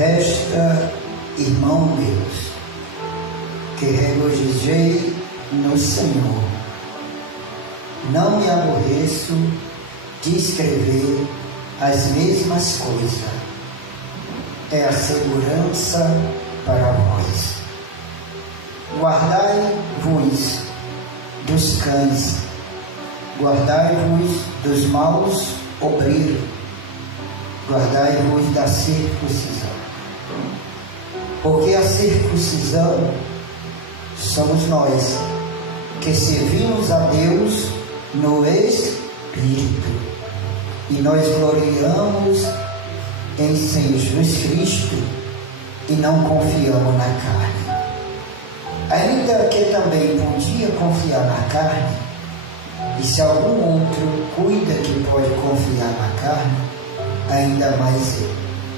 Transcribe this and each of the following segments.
Resta, irmão meus, que regozijei no Senhor. Não me aborreço de escrever as mesmas coisas. É a segurança para vós. Guardai-vos dos cães, guardai-vos dos maus obreiros, guardai-vos da circuncisão. Porque a circuncisão somos nós, que servimos a Deus no Espírito, e nós gloriamos em Jesus Cristo e não confiamos na carne. Ainda que também podia confiar na carne, e se algum outro cuida que pode confiar na carne, ainda mais eu,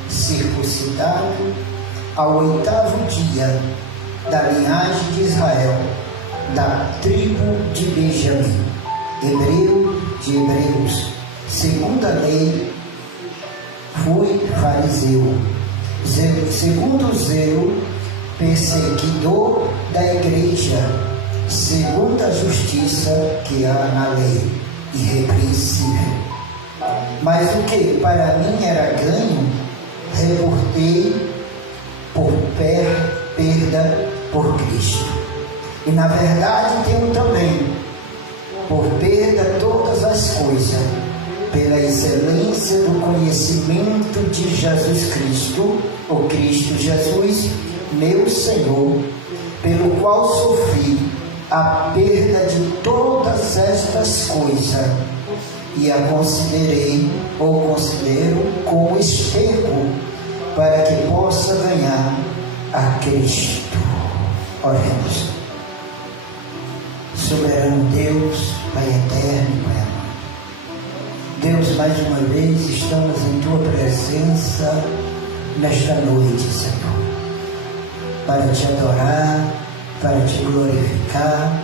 circuncidado ao 8º dia da linhagem de Israel, da tribo de Benjamim, hebreu de hebreus, segundo a lei, fui fariseu, segundo o zelo, perseguidor da igreja, segundo a justiça que há na lei, irrepreensível. Mas o que para mim era ganho, reportei por perda por Cristo. E na verdade tenho também por perda todas as coisas, pela excelência do conhecimento de Jesus Cristo, o Cristo Jesus, meu Senhor, pelo qual sofri a perda de todas estas coisas, e a considerei ou considero como esterco, para que possa ganhar a Cristo. Oremos. Soberano Deus, Pai eterno, Pai amado, Deus, mais uma vez estamos em Tua presença nesta noite, Senhor, para Te adorar, para Te glorificar,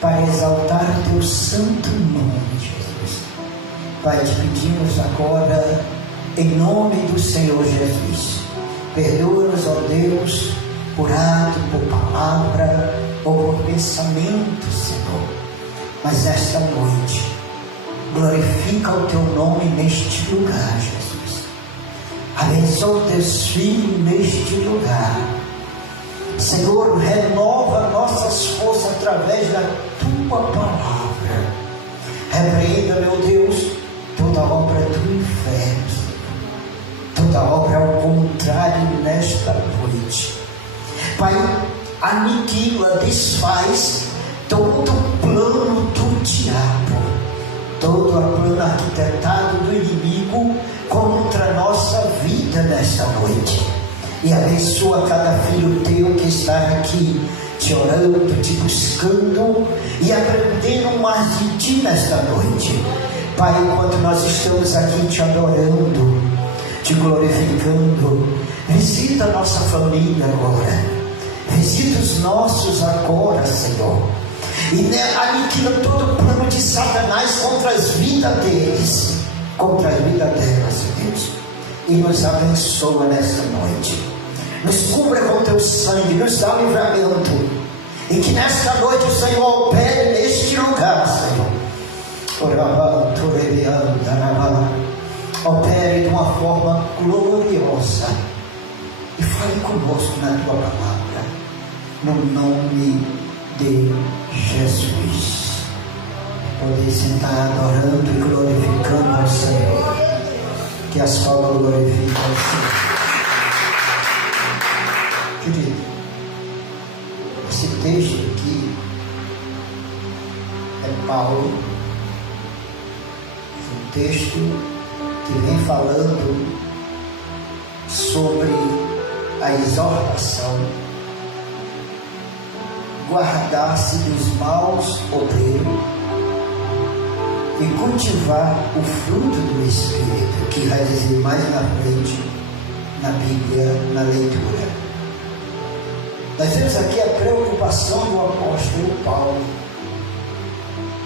para exaltar Teu santo nome, Jesus. Pai, Te pedimos agora, em nome do Senhor Jesus, perdoa-nos, ó Deus, por ato, por palavra ou por pensamento, Senhor. Mas nesta noite, glorifica o Teu nome neste lugar, Jesus. Abençoa Teus filhos neste lugar. Senhor, renova nossas forças através da Tua palavra. Repreenda, meu Deus, toda obra do inferno, toda obra ao contrário nesta noite. Pai, aniquila, desfaz todo o plano do diabo, todo o plano arquitetado do inimigo contra a nossa vida nesta noite. E abençoa cada filho Teu que está aqui, Te orando, Te buscando e aprendendo mais de Ti nesta noite. Pai, enquanto nós estamos aqui Te adorando, Te glorificando, visita a nossa família agora, visita os nossos agora, Senhor, e aniquila todo o plano de Satanás contra as vidas deles, contra a vida delas, Deus, e nos abençoa nesta noite, nos cubra com Teu sangue, nos dá livramento, e que nesta noite o Senhor opere neste lugar, Senhor. Opere de uma forma gloriosa e fale conosco na Tua palavra, no nome de Jesus. Poder sentar adorando e glorificando ao Senhor, que as palmas glorificam ao Senhor. Querido, esse texto aqui é Paulo, um texto que vem falando sobre a exortação, guardar-se dos maus obreiros e cultivar o fruto do Espírito, que vai dizer mais na frente na Bíblia, na leitura. Nós vemos aqui a preocupação do apóstolo Paulo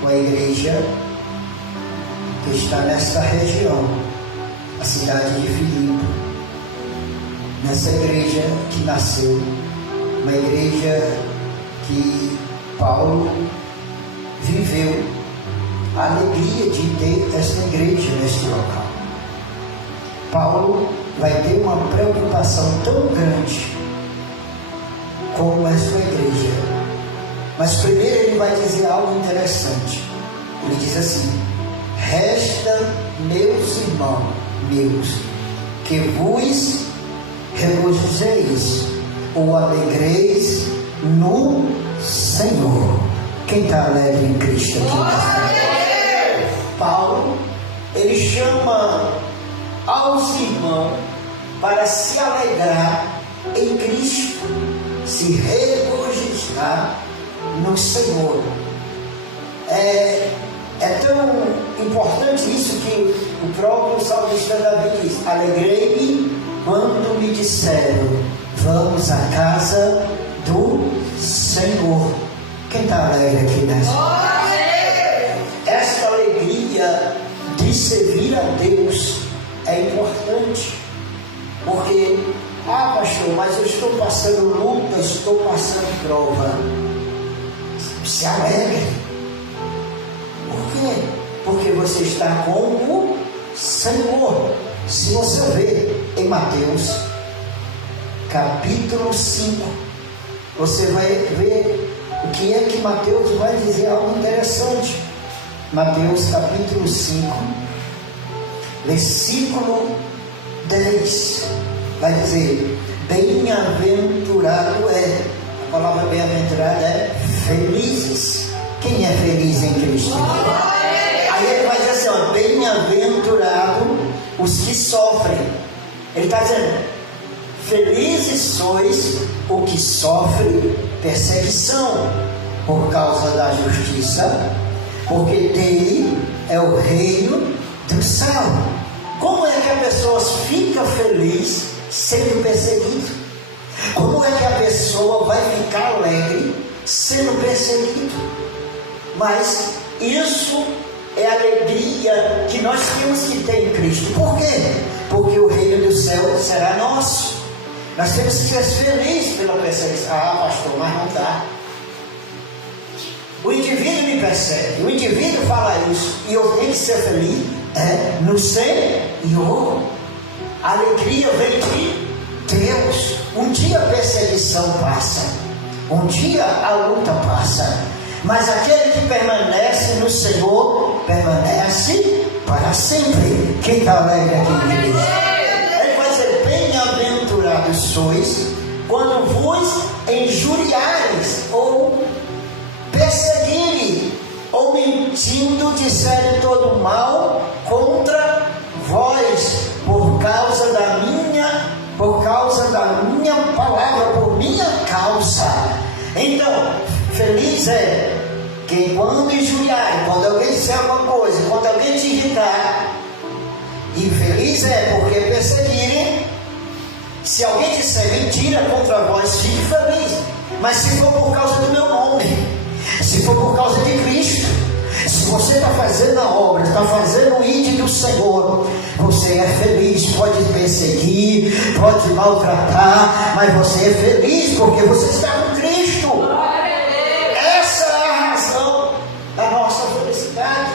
com a igreja que está nesta região, a cidade de Filipe. nessa igreja que nasceu, uma igreja que Paulo viveu a alegria de ter essa igreja neste local. Paulo vai ter uma preocupação tão grande como a sua igreja. Mas primeiro ele vai dizer algo interessante. Ele diz assim: resta, meus irmãos, que vos regozijeis ou alegreis no Senhor. Quem está alegre em Cristo aqui? Paulo, ele chama aos irmãos para se alegrar em Cristo, se regozijar no Senhor. É tão importante isso que o próprio salmista Davi diz: alegrei-me quando me disseram, vamos à casa do Senhor. Quem está alegre aqui nessa? Esta alegria de servir a Deus é importante, porque, pastor, mas eu estou passando luta, estou passando prova. Se alegre. Por quê? Porque você está com o Senhor. Se você vê em Mateus capítulo 5, você vai ver o que é que Mateus vai dizer, algo interessante. Mateus capítulo 5, versículo 10, vai dizer: bem-aventurado é. A palavra bem-aventurado é felizes. Quem é feliz em Cristo? Aí ele vai dizer assim, ó, bem-aventurado os que sofrem. Ele está dizendo: felizes sois o que sofre perseguição por causa da justiça, porque dele é o reino do céu. Como é que a pessoa fica feliz sendo perseguido? Como é que a pessoa vai ficar alegre sendo perseguido? Mas isso é a alegria que nós temos que ter em Cristo. Por quê? Porque o reino do céu será nosso. Nós temos que ser felizes pela perseguição. Pastor, mas não dá. O indivíduo me persegue, o indivíduo fala isso, e eu tenho que ser feliz no Senhor. A alegria vem de Deus. Um dia a perseguição passa, um dia a luta passa, mas aquele que permanece no Senhor permanece para sempre. Quem está alegre aqui, igreja? Ele vai dizer: bem-aventurados sois quando vos injuriares ou perseguirem, ou mentindo disserem todo mal contra vós, por causa da minha palavra, por minha causa. Então, feliz é que quando injuriarem, quando alguém disser alguma coisa, quando alguém te irritar, e feliz é porque perseguirem. Se alguém disser mentira contra vós, fique feliz. Mas se for por causa do meu nome, se for por causa de Cristo, se você está fazendo a obra, está fazendo o ID do Senhor, você é feliz. Pode perseguir, pode maltratar, mas você é feliz porque você está com Cristo. Essa é a razão da nossa felicidade,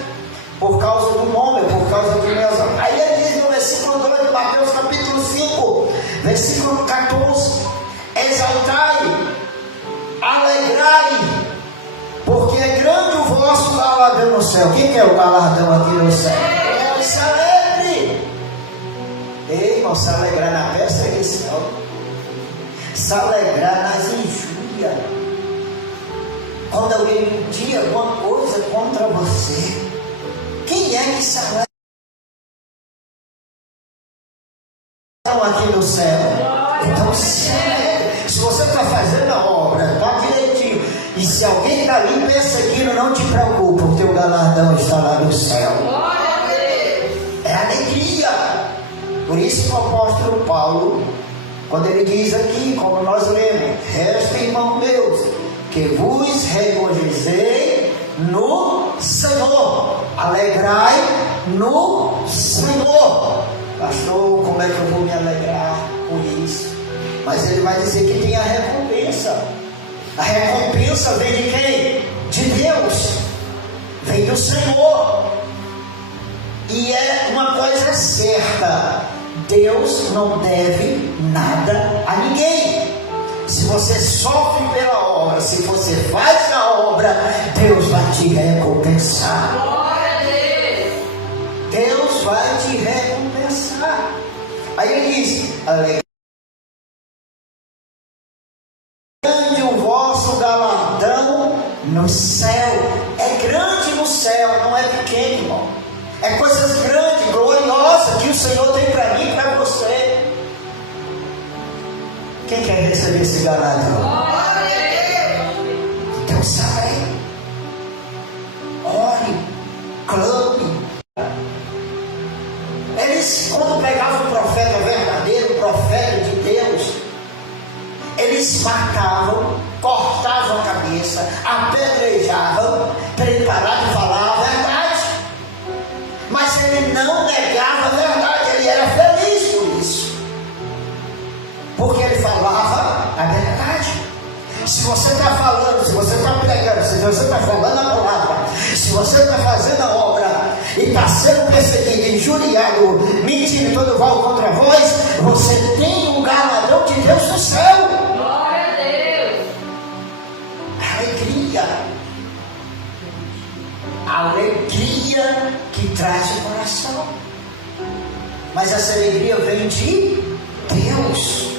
por causa do nome, por causa do meu nome. Aí ele diz no versículo 2 de Mateus capítulo 5, versículo 14: exaltai, alegrai, porque é grande o vosso galardão no céu. Quem é o galardão aqui no céu? Se alegre. Ei, irmão, se alegrar na perseguição, se alegrar nas injúrias, quando alguém diz alguma coisa contra você. Quem é que se alegra aqui no céu? Então se alegre. Se você está fazendo a obra, está direitinho, e se alguém está ali perseguindo, não te preocupa, o teu galardão está lá no céu. É alegria. Por isso que o apóstolo Paulo, quando ele diz aqui, como nós lemos: resta, irmão meus, que vos regozijei no Senhor, alegrai no Senhor. Pastor, como é que eu vou me alegrar com isso? Mas ele vai dizer que tem a recompensa. A recompensa vem de quem? De Deus. Vem do Senhor. E é uma coisa certa: Deus não deve nada a ninguém. Se você sofre pela obra, se você faz a obra, Deus vai te recompensar. Deus vai te recompensar. Aí ele diz: grande o vosso galardão no céu. É grande no céu, não é pequeno, irmão. É coisas grandes, gloriosas que o Senhor tem para mim e para você. Quem quer receber esse galardão? Então sai, ore, clame. Eles, quando pegavam o profeta verdadeiro, o profeta de Deus, eles matavam, cortavam a cabeça, apedrejavam, para ele parar de falar a verdade. Mas ele não negava a verdade, ele era feliz por isso, porque ele falava a verdade. Se você está falando, se você está pregando, se você está falando a palavra, se você está fazendo a obra e está sendo perseguido, injuriado, mentindo todo mal contra vós, você tem um galardão de Deus no céu. Glória a Deus. Alegria. Alegria que traz o coração. Mas essa alegria vem de Deus.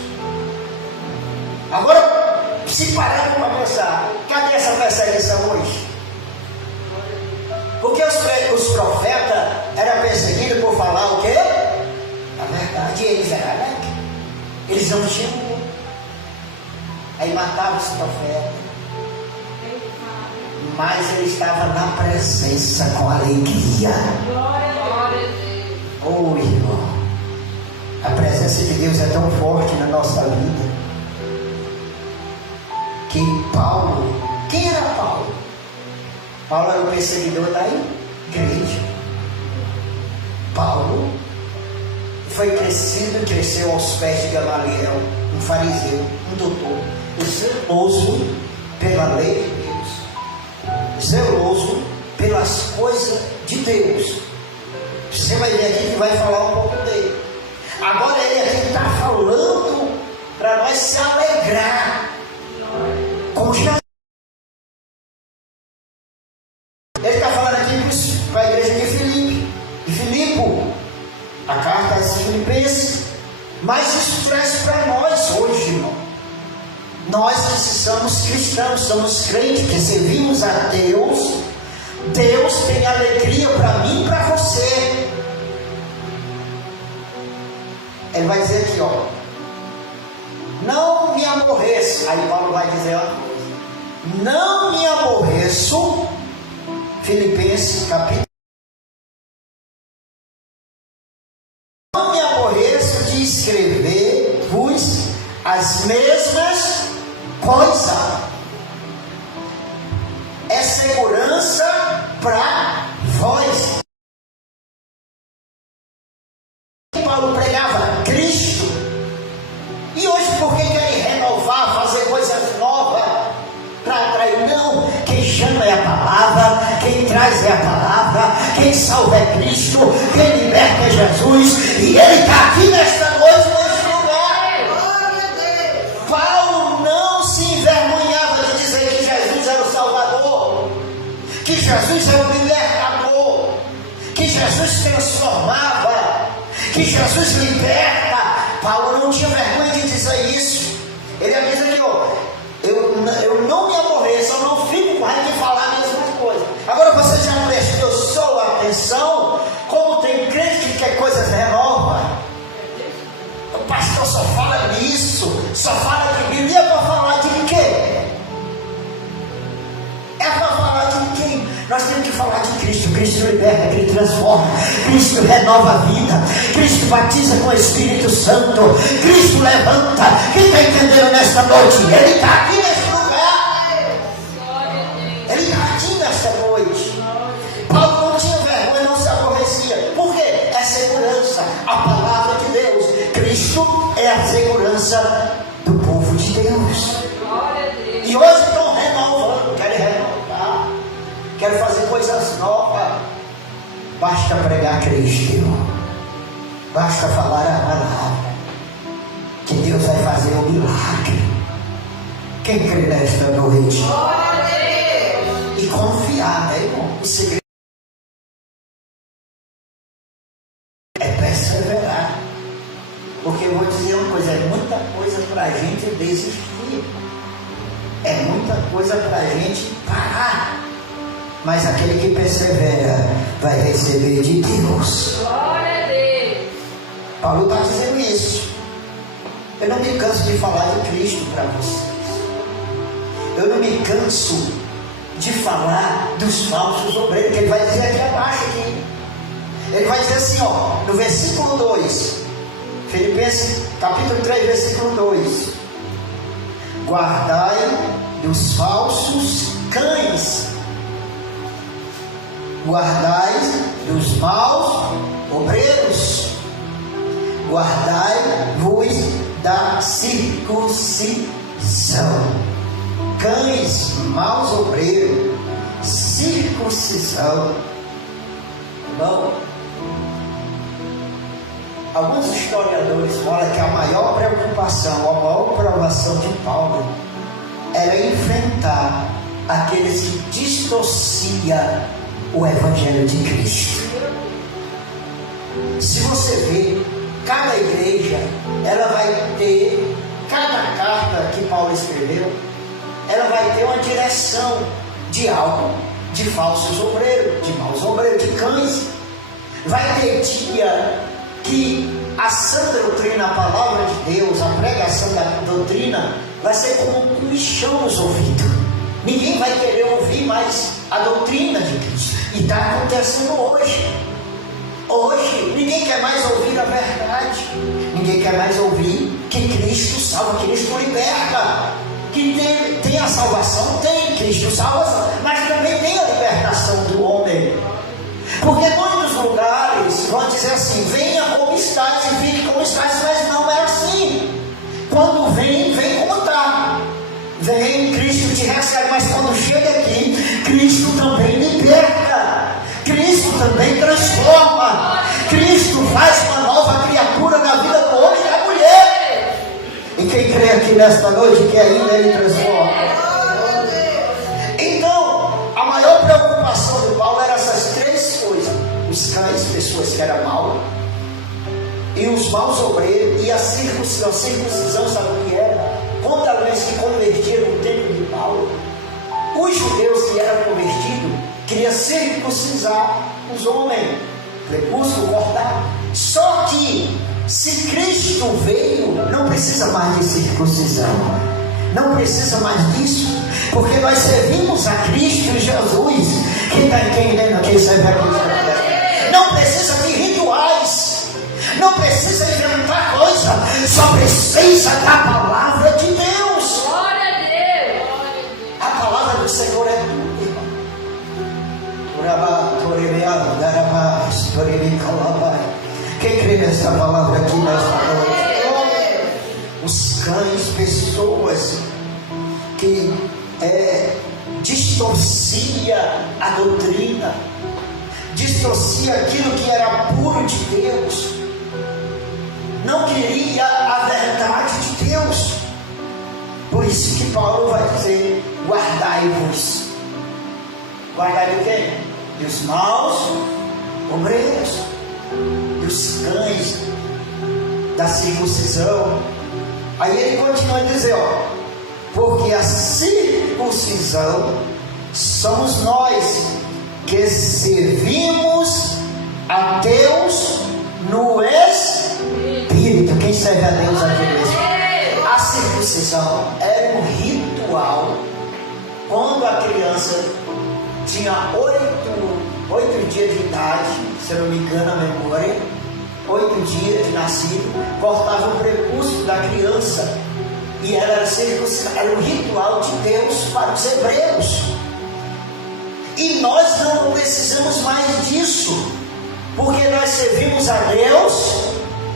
Agora, se pararmos para pensar, cadê essa perseguição hoje? Porque os profetas eram perseguidos por falar o quê? A verdade. E eles eram alegres. Eles não tinham medo. Aí matavam os profetas. Mas ele estava na presença com alegria. Glória a Deus. Oh, irmão, a presença de Deus é tão forte na nossa vida que Paulo, quem era Paulo? Paulo era o perseguidor da igreja. Paulo foi crescido, cresceu aos pés de Gamaliel, um fariseu, um doutor, zeloso pela lei de Deus, zeloso pelas coisas de Deus. Você vai ver aqui que vai falar um pouco dele. Agora ele aqui está falando para nós se alegrar com Jesus. Ele está falando aqui para a igreja de Filipe, a carta aos Filipenses. Mas isso traz para nós hoje, irmão. Nós que somos cristãos, somos crentes, que servimos a Deus. Deus tem alegria para mim e para você. Ele vai dizer aqui, ó: não me aborreço. Aí Paulo vai dizer uma coisa: não me aborreço. Filipenses capítulo. Não me aborreço de escrever-vos as mesmas coisas. É segurança para vós. Paulo pregava Cristo. E hoje por que querem renovar, fazer coisas novas para atrair? Não, quem chama é a palavra, quem traz é a palavra, quem salva é Cristo, quem liberta é Jesus. E Ele está aqui nesta noite, neste lugar. Paulo não se envergonhava de dizer que Jesus era o Salvador, que Jesus era o libertador, que Jesus transformava, que Jesus liberta. Paulo não tinha vergonha de dizer isso. Ele diz aqui, ó: eu não me aborreço, eu não fico com raiva de falar a mesma coisa. Agora você já prestou sua atenção como tem crente que quer coisas novas? O pastor só fala nisso, só fala de Bíblia. É para falar de quê? É para falar de quem? Nós temos que falar de Cristo. Cristo liberta, Cristo transforma, Cristo renova a vida, Cristo batiza com o Espírito Santo, Cristo levanta. Quem está entendendo nesta noite? Ele está aqui neste lugar. Ele está aqui nesta noite. Paulo não tinha vergonha, não se aborrecia. Por quê? É segurança. A palavra de Deus, Cristo é a segurança Deus. Glória a Deus. E hoje estão renovando, querem renovar, querem fazer coisas novas. Basta pregar Cristo, basta falar a palavra, que Deus vai fazer um milagre. Quem crê nesta noite? Glória a Deus. E confiar, né, irmão? O segredo é perseverar. Porque eu vou dizer uma coisa, é muita coisa para a gente desistir. É muita coisa para a gente parar. Mas aquele que persevera vai receber de Deus. Glória a Deus. Paulo está dizendo isso. Eu não me canso de falar de Cristo para vocês. Eu não me canso de falar dos falsos obreiros, que ele vai dizer aqui abaixo aqui. Ele vai dizer assim, ó, no versículo 2, Filipenses capítulo 3, versículo 2: guardai dos falsos cães, guardai dos maus obreiros, guardai-vos da circuncisão. Cães, maus obreiros, circuncisão. Irmão, alguns historiadores falam que a maior preocupação, a maior provação de Paulo era enfrentar aqueles que distorciam o Evangelho de Cristo. Se você ver, cada igreja, ela vai ter, cada carta que Paulo escreveu, ela vai ter uma direção de algo, de falsos obreiros, de maus obreiros, de cães. Vai ter dia que a sã doutrina, a palavra de Deus, a pregação da doutrina, vai ser como um comichão nos ouvidos. Ninguém vai querer ouvir mais a doutrina de Cristo. E está acontecendo hoje. Hoje, ninguém quer mais ouvir a verdade. Ninguém quer mais ouvir que Cristo salva, que Cristo liberta. Que tem a salvação, tem, Cristo salva, mas também tem a libertação do homem. Porque muitos lugares vão dizer assim: venha como estás e fique como estás, mas não é assim. Quando vem, vem como está. Vem, Cristo te recebe, mas quando chega aqui, Cristo também liberta, Cristo também transforma, Cristo faz uma nova criatura na vida do homem e da mulher. E quem crê aqui nesta noite que ainda Ele transforma. Então, a maior preocupação de Paulo era essas três coisas: os cães, pessoas que eram maus, e os maus obreiros, e a circuncisão. A circuncisão, sabe o que era? Quando alguém se convertia no tempo de Paulo, os judeus que eram convertidos queriam circuncisar os homens, prepúcio, cortar. Só que se Cristo veio, não precisa mais de circuncisão, não precisa mais disso, porque nós servimos a Cristo Jesus. Quem está entendendo aqui? Não precisa de rituais, não precisa inventar coisa, só precisa da palavra de Deus. Glória a Deus. A palavra do Senhor é tudo, irmão. Quem crê nessa palavra aqui nesta noite? Os cães, pessoas que distorcia a doutrina, distorcia aquilo que era puro de Deus, não queria a verdade de Deus. Por isso que Paulo vai dizer: guardai-vos. Guardai o quê? E os maus obreiros, e os cães da circuncisão. Aí ele continua a dizer, ó: porque a circuncisão somos nós que servimos a Deus no Espírito. Quem serve a Deus aqui no Espírito? A circuncisão era um ritual quando a criança tinha 8 dias de idade, se eu não me engano a memória, 8 dias de nascido, cortava o prepúcio da criança e ela era circuncisada. Era um ritual de Deus para os hebreus. E nós não precisamos mais disso, porque nós servimos a Deus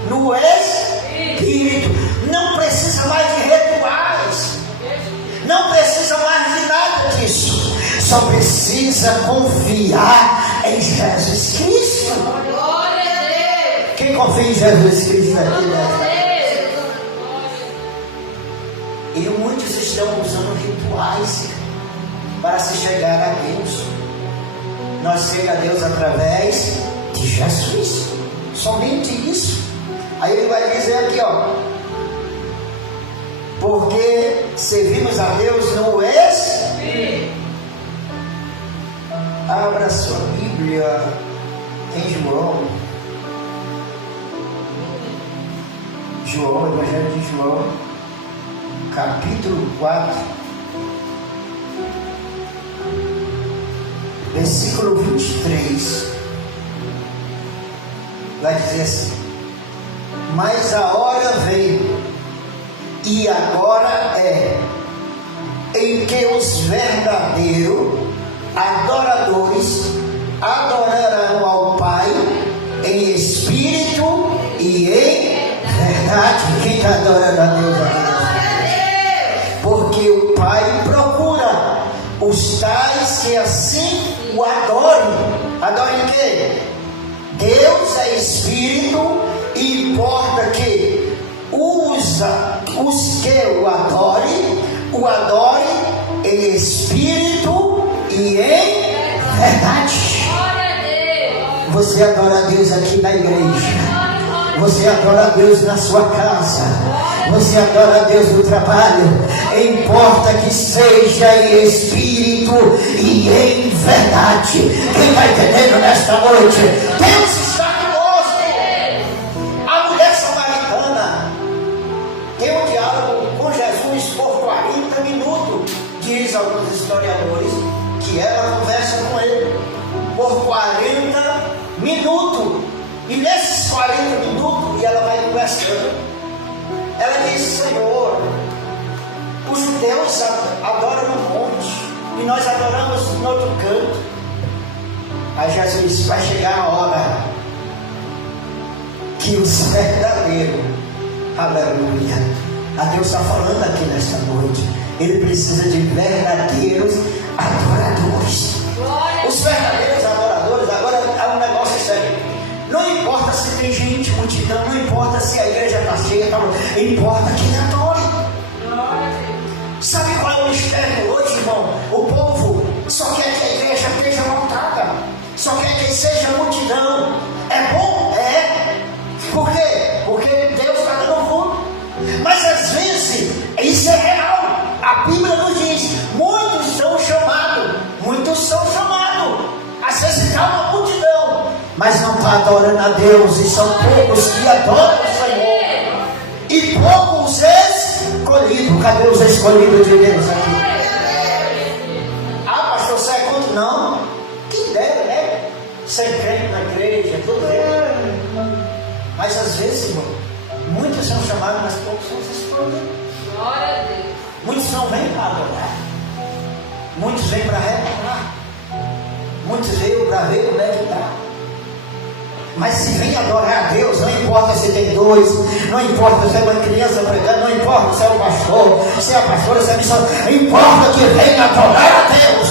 no Espírito. Não precisa mais de rituais. só precisa confiar em Jesus Cristo. Glória a Deus. Quem confia em Jesus Cristo aqui, né? E muitos estão usando rituais para se chegar a Deus. Nós chegamos a Deus através de Jesus. Somente isso. Aí ele vai dizer aqui, ó. Porque servimos a Deus no Espírito. Abra sua Bíblia em João. Evangelho de João, capítulo 4, versículo 23. Vai dizer assim: mas a hora veio, e agora é, em que os verdadeiros adoradores adorarão ao Pai em espírito e em verdade. Quem está adorando a Deus aqui? Porque o Pai procura os tais que assim o adorem. Adorem quê? Deus é espírito, e importa que os que o adorem em espírito e em verdade. Você adora a Deus aqui na igreja. Você adora a Deus na sua casa. Você adora a Deus no trabalho. Importa que seja em espírito e em verdade. Quem vai entendendo nesta noite? Deus está conosco. A mulher samaritana tem um diálogo com Jesus por 40 minutos. Diz alguns historiadores que ela conversa com ele por 40 minutos. E nesses 40 minutos, e ela vai conversando, ela diz: Senhor, os judeus adoram no monte, e nós adoramos no outro canto. Aí Jesus: vai chegar a hora que os verdadeiros, aleluia, a Deus está falando aqui nesta noite, Ele precisa de verdadeiros adoradores. Os verdadeiros adoradores, agora é um negócio sério. Não importa se tem gente, multidão, não importa se a igreja está cheia, importa que ele adore. Sabe qual é o mistério hoje, irmão? O povo só quer que a igreja esteja montada, só quer que seja multidão. É bom? É. Por quê? Porque Deus está dando fundo. Mas às vezes, isso é real. A Bíblia nos diz: muitos são chamados. Às vezes está uma multidão, mas não está adorando a Deus, e são poucos que adoram o Senhor, e poucos escolhidos. Cadê os escolhidos de Deus aqui? Ah, pastor, você é contra? Não, quem dera, né? Sem crente na igreja, tudo bem. Mas às vezes, irmão, muitos são chamados, mas poucos são escolhidos. Glória a Deus. Muitos não vêm para adorar, muitos vêm para reclamar, muitos veio para ver como é que está. Mas se vem adorar a Deus, não importa se tem dois, não importa se é uma criança pregando, não importa se é um pastor, se é a pastora, se é a missionária, importa que venha adorar a Deus.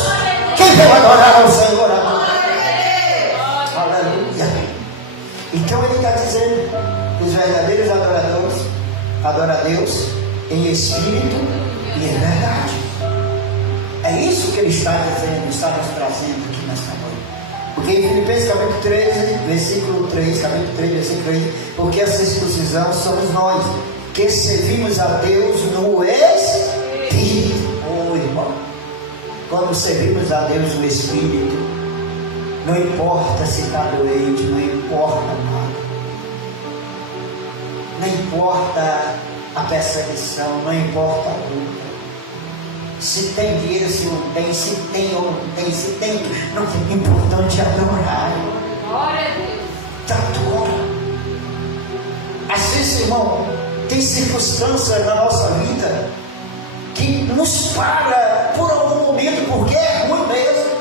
Quem veio adorar ao Senhor? Aleluia. Então ele está dizendo que os verdadeiros adoradores adoram a Deus em espírito e em verdade. É isso que ele está dizendo, está nos trazendo aqui nesta noite. Porque em Filipenses capítulo 13, versículo 3, capítulo 3, versículo 3, porque a circuncisão somos nós, que servimos a Deus no Espírito. Oh, irmão, quando servimos a Deus no Espírito, não importa se está doente, não importa nada, não importa a perseguição, não importa a luta. Se tem dinheiro, se não tem, se tem ou não tem, se tem, não tem. Importante é adorar. Glória a Deus. Adora. Às vezes, irmão, tem circunstâncias na nossa vida que nos para por algum momento, porque é ruim mesmo.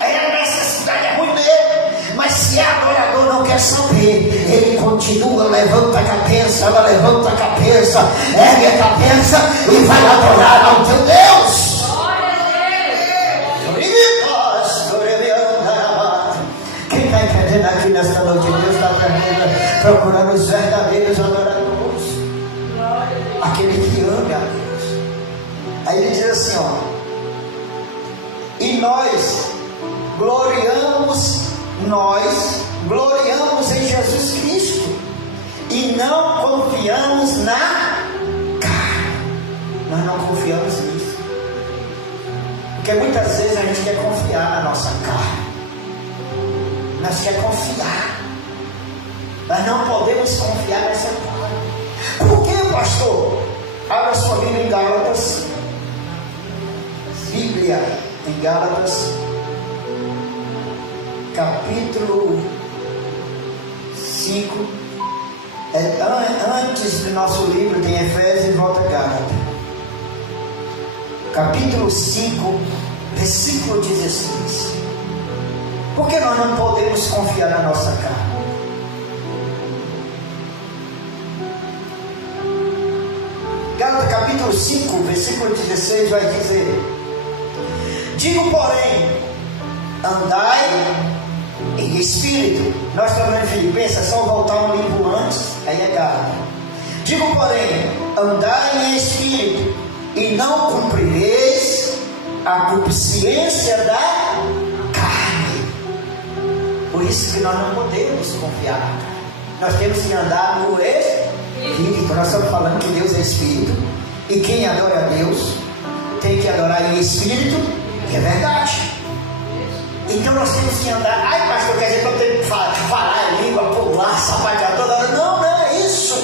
É necessidade, é ruim mesmo. Mas se é adorador, não quer saber, ele continua, levanta a cabeça, ela levanta a cabeça, ergue a cabeça e vai adorar ao teu Deus. procurando os verdadeiros adoradores, Glória a Deus. aquele que ama a Deus. Aí ele diz assim, ó: e nós gloriamos em Jesus Cristo e não confiamos na carne. Nós não confiamos nisso, porque muitas vezes a gente quer confiar na nossa carne. Nós queremos confiar, nós não podemos confiar nessa carne. Por que, pastor? Abra sua Bíblia em Gálatas. Bíblia em Gálatas, capítulo 5. Antes do nosso livro tem Efésios e volta a Gálatas. Capítulo 5, versículo 16. Por que nós não podemos confiar na nossa carne? Gálatas capítulo 5, versículo 16 vai dizer: digo, porém, andai em espírito. Nós estamos em Filipenses, é só voltar um livro antes, aí é Gálatas. Digo, porém, andai em espírito, e não cumprireis a concupiscência da carne. Por isso que nós não podemos confiar na carne. Nós temos que andar no espírito. Nós estamos falando que Deus é espírito, e quem adora a Deus tem que adorar em espírito, que é verdade. Então nós temos que andar. Ai, pastor, quer dizer que eu tenho que falar a língua, pular, sapatear toda hora? Não, não é isso.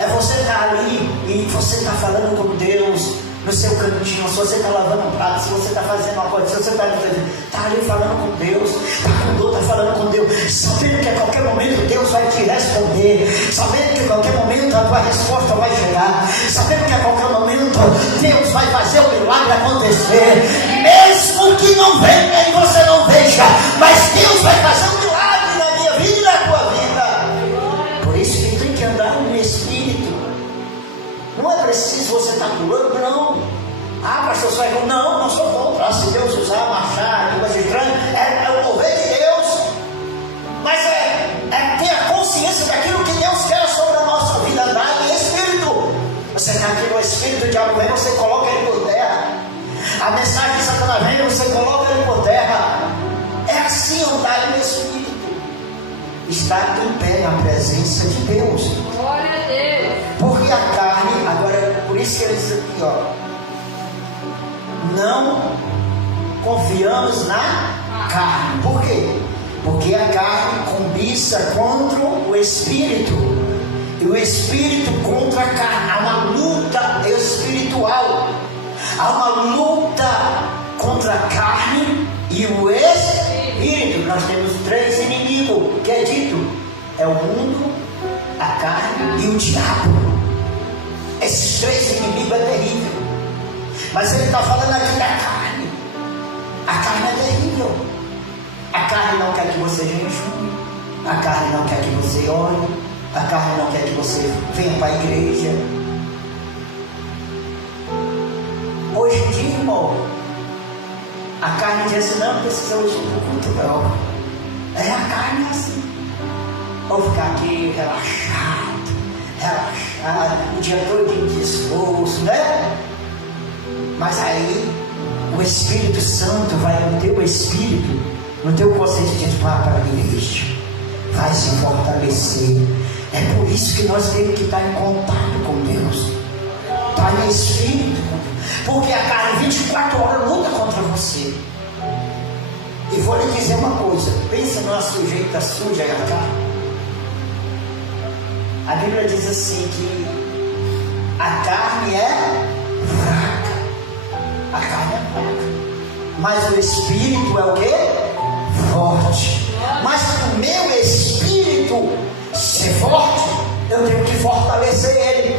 É você estar ali e você está falando com Deus no seu cantinho. Se você está lavando um prato, se você está fazendo uma coisa, se você está ali falando com Deus, está com dor, está falando com Deus, sabendo que a qualquer momento Deus vai te responder, sabendo que a qualquer momento a tua resposta vai chegar, sabendo que a qualquer momento Deus vai fazer o milagre acontecer, mesmo que não venha e você não veja, mas Deus vai fazer um milagre na minha vida e na tua vida. Por isso que tem que andar no Espírito. Não é preciso você estar pulando, não. Ah, pastor, você vai. Não sou contra. Se Deus usar, marchar, línguas estranhas, é o mover de Deus. Mas é ter a consciência daquilo que Deus quer sobre a nossa vida, andar em espírito. Você está aqui no espírito, o diabo vem, você coloca ele por terra. A mensagem de Satanás vem, você coloca ele por terra. É assim andar no espírito. Estar em pé na presença de Deus. Glória a Deus. Porque a carne, agora, por isso que ele diz aqui, ó: não confiamos na carne. Por quê? Porque a carne cobiça contra o espírito, e o espírito contra a carne. Há uma luta espiritual, há uma luta contra a carne e o espírito. Nós temos três inimigos, que é dito: é o mundo, a carne e o diabo. Esses três inimigos é terrível. Mas ele está falando aqui da carne. A carne é terrível. A carne não quer que você jejue, a carne não quer que você ore, a carne não quer que você venha para a igreja. Hoje em dia, irmão, a carne diz assim: não precisa hoje do culto, não. A carne é assim. Vou ficar aqui relaxado, o dia todo de esforço, né? Mas aí o Espírito Santo vai no teu espírito, no teu consciente, de vá para a igreja, vai se fortalecer. É por isso que nós temos que estar em contato com Deus, estar em espírito, porque a carne 24 horas luta contra você. E vou lhe dizer uma coisa: pensa numa sujeita suja e a carne. A Bíblia diz assim que a carne é fraca. A carne é fraca, mas o espírito é o quê? Forte. Mas o meu espírito ser forte, eu tenho que fortalecer ele.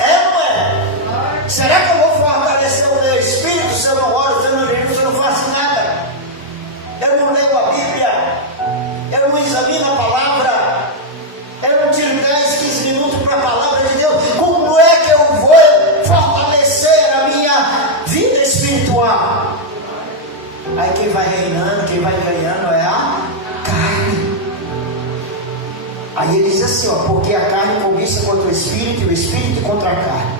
É ou não é? Será que eu vou fortalecer o meu espírito se eu não oro, se eu não jejuo, se eu não faço nada? Eu não leio a Bíblia, eu não examino a palavra, eu não tiro 10, 15 minutos para a palavra de Deus. Como é que eu vou fortalecer a minha vida espiritual? Aí quem vai reinando, quem vai ganhando é a carne. Aí ele diz assim, ó, porque a carne cobiça contra o Espírito e o Espírito contra a carne.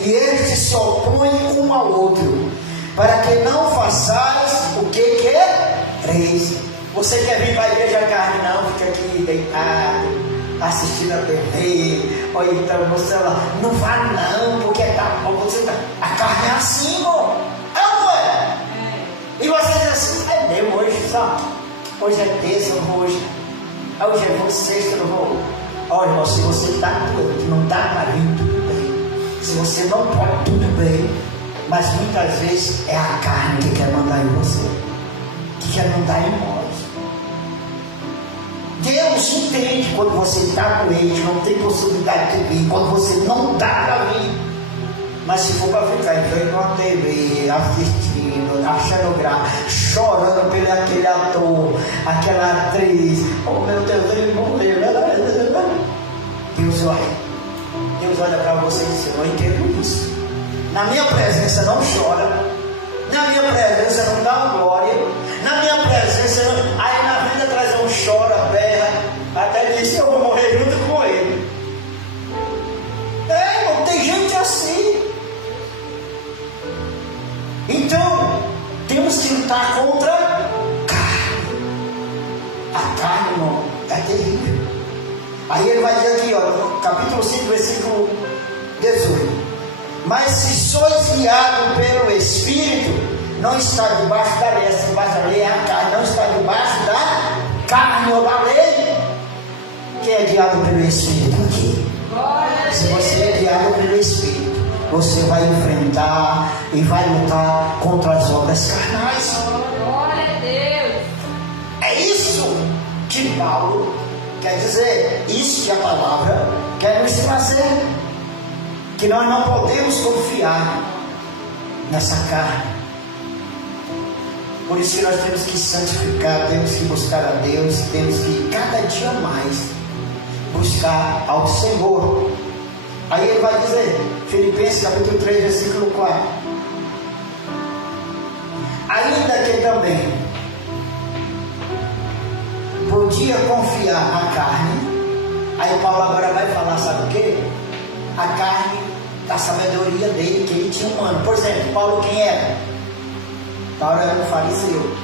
E estes se opõem um ao outro, para que não façais o que quereis. Você quer vir para a igreja carne? Não, fica aqui deitado, assistindo a TV, ou então no celular. Não vá não, porque a carne é assim, irmão. É ou não é? E você diz assim, é mesmo hoje, sabe? Hoje é terça, hoje é sexta, eu não vou. Olha, irmão, se você está doente, não dá para vir, tudo bem. Se você não pode, tudo bem. Mas muitas vezes é a carne que quer mandar em você, que quer mandar em nós. Deus entende quando você está doente, não tem possibilidade de vir, quando você não dá para vir. Mas se for para ficar em frente a uma TV, assistindo, achando graça, chorando pelo aquele ator, aquela atriz, oh meu Deus, ele morreu. Deus olha para você e diz, eu não entendo isso. Na minha presença não chora, na minha presença não dá glória, na minha presença não... Aí na vida atrás um chora, berra, até disse, eu vou morrer junto com ele. Irmão, tem gente assim. Então, temos que lutar contra a carne. A carne, irmão, é terrível. Aí ele vai dizer aqui, ó, no capítulo 5, versículo 18. Mas se sois guiados pelo Espírito, não está debaixo da lei. Debaixo da lei é a carne, não está debaixo da carne ou da lei. Quem é guiado pelo Espírito aqui? Se você é guiado pelo Espírito, você vai enfrentar e vai lutar contra as obras carnais. Glória a Deus. É isso que Paulo quer dizer, isso que a palavra quer nos trazer. Que nós não podemos confiar nessa carne. Por isso que nós temos que santificar, temos que buscar a Deus, temos que cada dia mais buscar ao Senhor. Aí ele vai dizer, Filipenses capítulo 3, versículo 4. Ainda que também podia confiar na carne. Aí Paulo agora vai falar, sabe o quê? A carne da sabedoria dele, que ele tinha humano. Por exemplo, Paulo quem era? Paulo era um fariseu,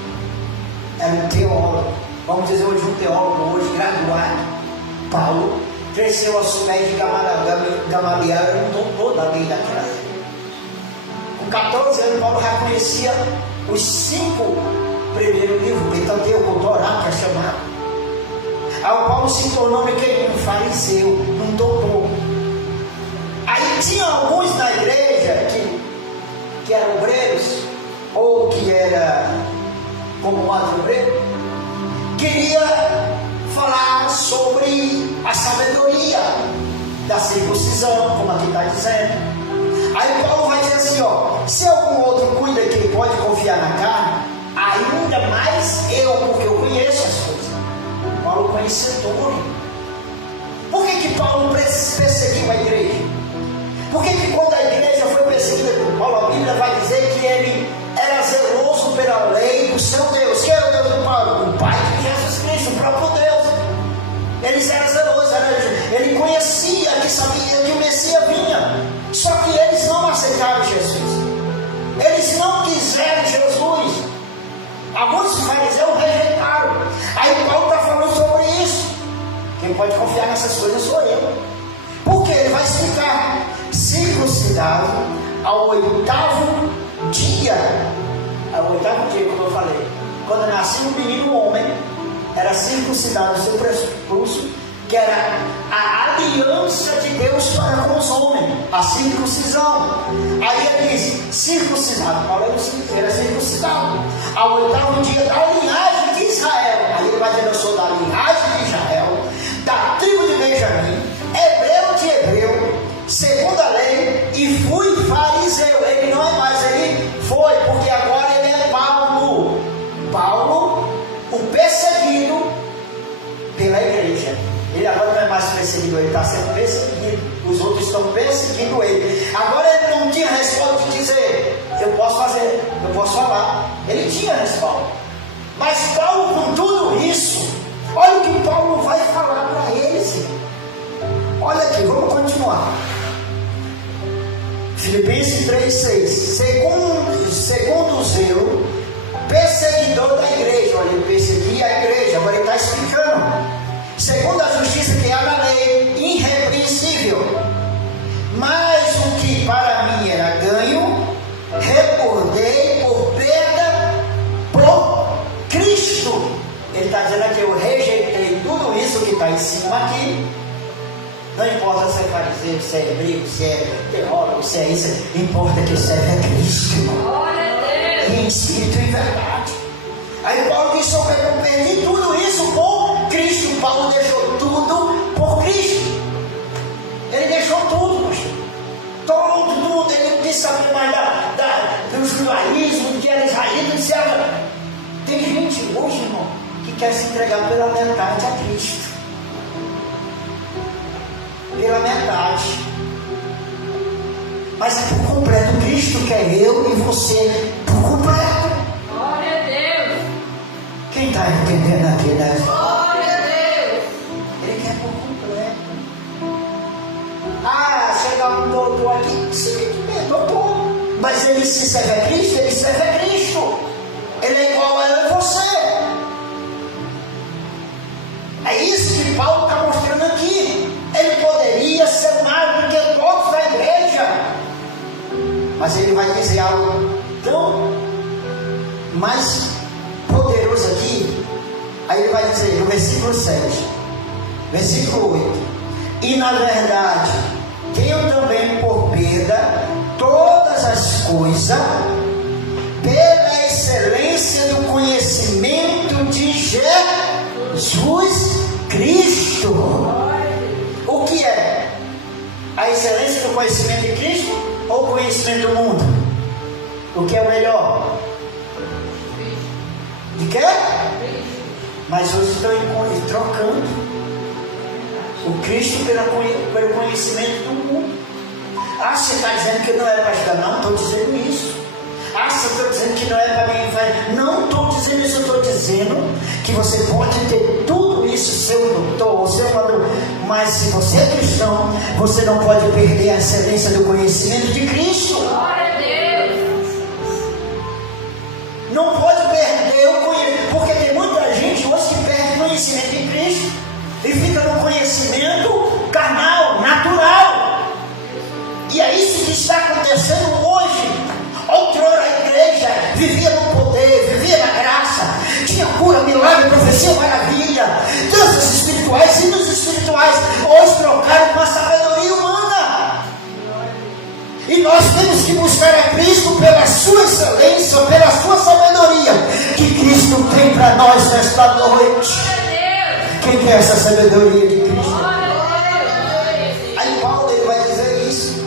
era um teólogo, vamos dizer hoje um teólogo, hoje graduado. Paulo cresceu aos pés de Gamaliel, era um doutor da lei daquela época. Com 14 anos, Paulo já conhecia os 5 primeiros livros, Pentateuco, Torá, que é chamado. Aí o Paulo se tornou um fariseu, um doutor. Aí tinha alguns na igreja que eram obreiros, ou que era como um outro obreiro, queria falar sobre a sabedoria da circuncisão, como aqui está dizendo. Aí Paulo vai dizer assim, ó, se algum outro cuida que ele pode confiar na carne, ainda mais eu, porque eu conheço as coisas. Paulo conhecedor. Por que Paulo perseguiu a igreja? Por que quando a igreja foi perseguida por Paulo, a Bíblia vai dizer que ele era zeloso pela lei do seu Deus? Quem era o Deus do Paulo? O Pai de Jesus Cristo, o próprio Deus. Ele era zeloso, ele conhecia, que sabia que o Messias vinha. Só que eles não aceitaram Jesus. Eles não quiseram Jesus. Alguns fariseus rejeitaram. Aí Paulo está falando sobre isso. Quem pode confiar nessas coisas sou eu. Porque ele vai explicar. Circuncidado ao 8º dia. Ao 8º dia, como eu falei. Quando nascia um menino homem, era circuncidado o seu pressuposto, que era a aliança de Deus para com os homens, a circuncisão. Aí ele diz, circuncidado, Paulo era circuncidado ao 8º dia da linhagem de Israel. Aí ele vai dizer, eu sou da linhagem de Israel, da tribo de Benjamim, hebreu de hebreu, segundo a lei, e fui fariseu. Ele não é mais, ele foi, porque agora ele é Paulo. Paulo, o perseguido pela igreja. Ele agora não é mais perseguido, ele está sendo perseguido. Os outros estão perseguindo ele. Agora ele não tinha resposta de dizer, eu posso fazer, eu posso falar. Ele tinha resposta. Mas Paulo, com tudo isso, olha o que Paulo vai falar para eles. Filipenses 3,6. Segundo o zelo perseguidor da igreja. Olha, ele perseguia a igreja, agora ele está explicando. Segundo a justiça que há na lei, irrepreensível. Mas o que para mim era ganho, recordei por perda por Cristo. Ele está dizendo aqui: eu rejeitei tudo isso que está em cima aqui. Não importa se é fariseu, se é hebreu, se é teólogo, se é isso, importa que serve a Cristo, irmão. Glória a Deus. Em espírito e verdade. Aí Paulo disse: eu perdi tudo isso por Cristo. Paulo deixou tudo por Cristo. Ele deixou tudo, pastor. Tudo. Ele não quis saber mais do judaísmo, que era israelita. Disse: tem gente hoje, irmão, que quer se entregar pela metade a Cristo. Pela metade. Mas é por completo. Cristo quer eu e você por completo. Glória a Deus. Quem está entendendo aqui, né? Glória a Deus. Ele quer por completo. Chega um doutor aqui, doutor. Mas ele se serve a Cristo, ele serve a Cristo. Ele é igual a eu e você. É isso que Paulo está mostrando aqui. Ele poderia ser mais do que todos da igreja. Mas ele vai dizer algo tão mais poderoso aqui. Aí ele vai dizer no versículo 7, versículo 8: e na verdade tenho também por perda todas as coisas, pela excelência do conhecimento de Jesus Cristo. O que é? A excelência do conhecimento de Cristo ou o conhecimento do mundo? O que é o melhor? De quê? Mas hoje estão trocando o Cristo pelo conhecimento do mundo. Você está dizendo que não é para estudar? Não estou dizendo isso. Você está dizendo que não é para mim? Não estou dizendo isso. Eu estou dizendo que você pode ter tudo isso, ser um doutor, ser um aluno, mas se você é cristão, você não pode perder a excelência do conhecimento de Cristo. Glória a Deus. Não pode perder o conhecimento, porque tem muita gente hoje que perde o conhecimento de Cristo e fica no conhecimento carnal, natural. E é isso que está acontecendo hoje. Outrora a igreja vivia no poder, vivia na graça, tinha cura, milagre, profecia, maravilha, danças espirituais, hinos espirituais. Hoje trocaram com a sabedoria humana. E nós temos que buscar a Cristo pela sua excelência, pela sua sabedoria que Cristo tem para nós nesta noite. Quem quer essa sabedoria de Cristo? Aí Paulo ele vai dizer isso: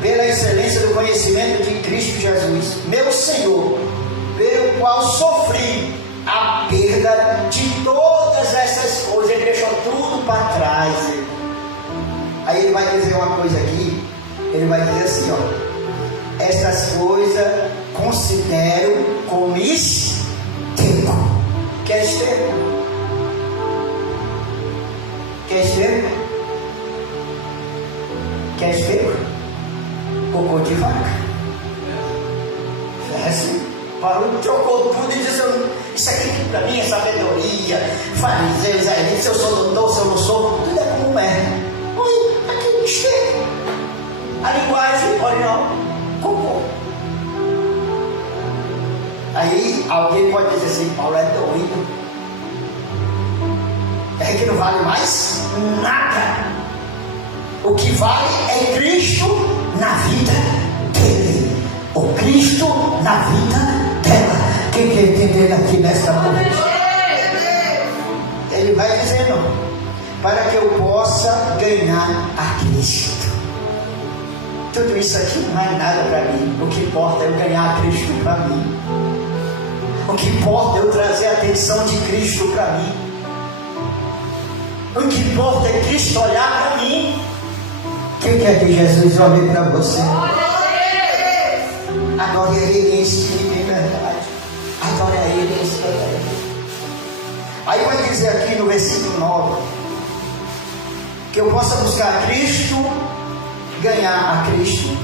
pela excelência do conhecimento de Cristo Jesus, meu Senhor, pelo qual sofri a perda de todas essas coisas. Ele deixou tudo para trás. Aí ele vai dizer uma coisa aqui. Ele vai dizer assim: essas coisas considero como esterco. Quer esterco? Quer esterco? Quer esterco? Cocô de vaca. É assim. Paulo trocou tudo e disse: isso aqui para mim é sabedoria. Fariseus, se eu sou doutor, se eu não sou, tudo é como é. Oi, aqui chega. A linguagem original, cocô. Aí alguém pode dizer assim: Paulo é doido. É que não vale mais nada. O que vale é Cristo na vida dele. O Cristo na vida dela. Quem quer entender aqui nesta noite? Ele vai dizendo: para que eu possa ganhar a Cristo. Tudo isso aqui não é nada para mim. O que importa é eu ganhar a Cristo para mim. O que importa é eu trazer a atenção de Cristo para mim. O que importa é Cristo olhar para mim. Quem quer que Jesus olhe para você? Adore a Ele em espírito e em verdade. Adore a Ele em espírito. Aí vai dizer aqui no versículo 9: que eu possa buscar a Cristo, ganhar a Cristo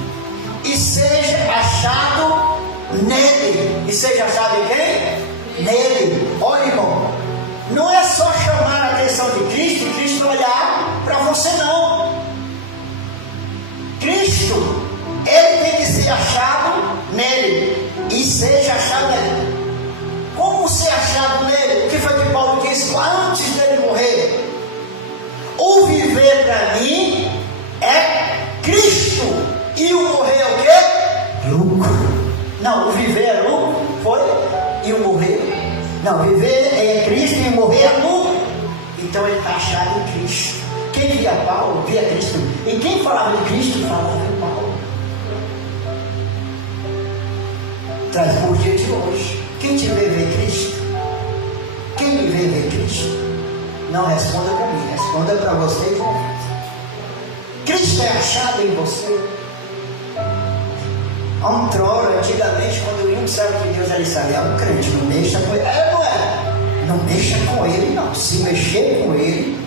e seja achado nele. E seja achado em quem? Nele. Olha, irmão, não é só chamar a atenção de Cristo e Cristo olhar para você, não. Cristo, ele tem que ser achado nele e seja achado nele. Como ser achado nele? O que foi que Paulo disse antes dele morrer? O viver para mim é Cristo e o morrer é o quê? Lucro. Não, o viver é lucro, foi? E o morrer? Não, viver é Cristo e o morrer é lucro. Então ele está achado em Cristo. Quem via Paulo, via Cristo. E quem falava de Cristo, falava de Paulo. Traz para o dia de hoje. Quem te vê ver Cristo? Quem me vê ver Cristo? Não responda para mim, responda para você e para mim. Cristo é achado em você. Outrora, antigamente, quando eu ia um servo de Deus, ele disse: é um crente, não mexa com ele. É, não é? Não mexa com ele, não. Se mexer com ele,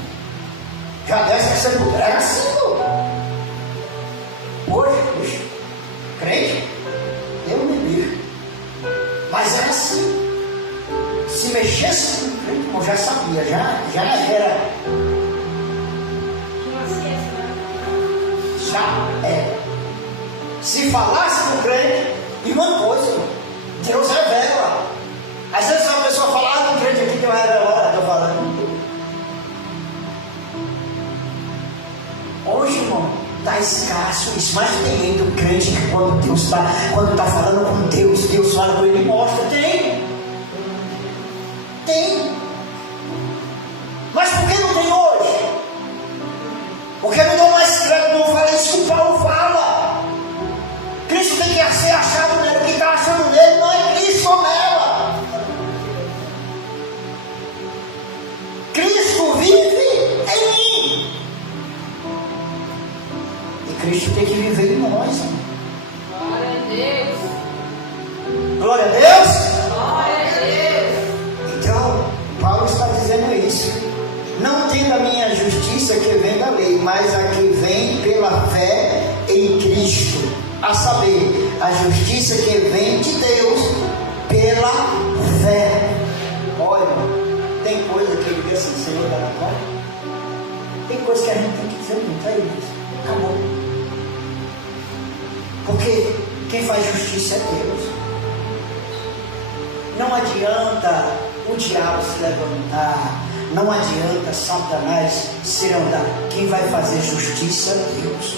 já desce a sepultura. Era assim, não. Hoje, bicho, crente, eu me livro. Mas era assim. Se mexesse com o crente, eu já sabia, já era. Já era. Se falasse com o crente, e uma coisa, Deus revela. Às vezes uma pessoa fala com o crente aqui que eu era, estou falando. Hoje, irmão, está escasso isso, mas tem muito crente que quando Deus está falando com Deus, Deus fala com ele e mostra. Tem. Mas por que não tem hoje? Porque não dou mais crédito, não fala isso que o Paulo fala. Cristo tem que ser achado nele. O que está achando nele não é Cristo ou nela. Cristo vive em mim. E Cristo tem que viver em nós. Glória a Deus. Glória a Deus. Glória a Deus. Então, Paulo está dizendo isso. Não tem da minha justiça que vem da lei, mas a que vem pela fé em Cristo. A saber, a justiça que vem de Deus pela fé. Olha, tem coisa que ele diz assim: Senhor, dá na glória. Tem coisa que a gente tem que dizer muito, é isso. Acabou. Porque quem faz justiça é Deus. Não adianta o diabo se levantar, não adianta Satanás se andar. Quem vai fazer justiça é Deus.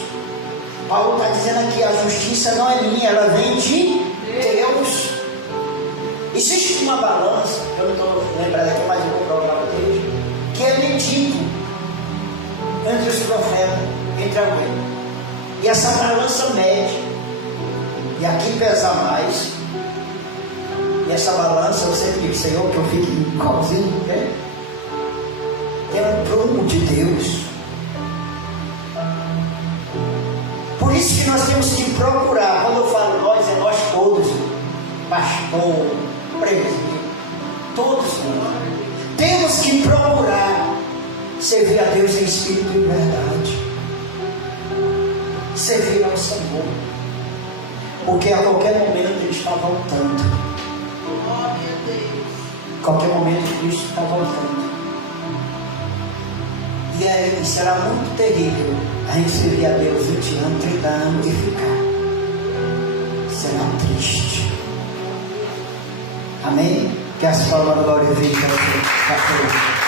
Paulo está dizendo aqui: a justiça não é minha, ela vem de Deus. Existe uma balança, eu não estou lembrando aqui, mas eu vou procurar para Deus, que é medido entre os profetas, entre alguém. E essa balança mede. E aqui pesa mais. E essa balança, eu sempre digo: Senhor, que eu fique igualzinho, né? É um prumo de Deus. Por isso que nós temos que procurar. Quando eu falo nós, é nós todos. Pastor, presbítero, todos nós. Temos que procurar servir a Deus em espírito e verdade. Servir ao Senhor. Porque a qualquer momento Ele está voltando. Glória a Deus. A qualquer momento Cristo está voltando. E aí será muito terrível a gente servir a Deus 20 anos, 30 anos e ficar. Será triste. Amém? Que as palavras glorifiquem a Deus.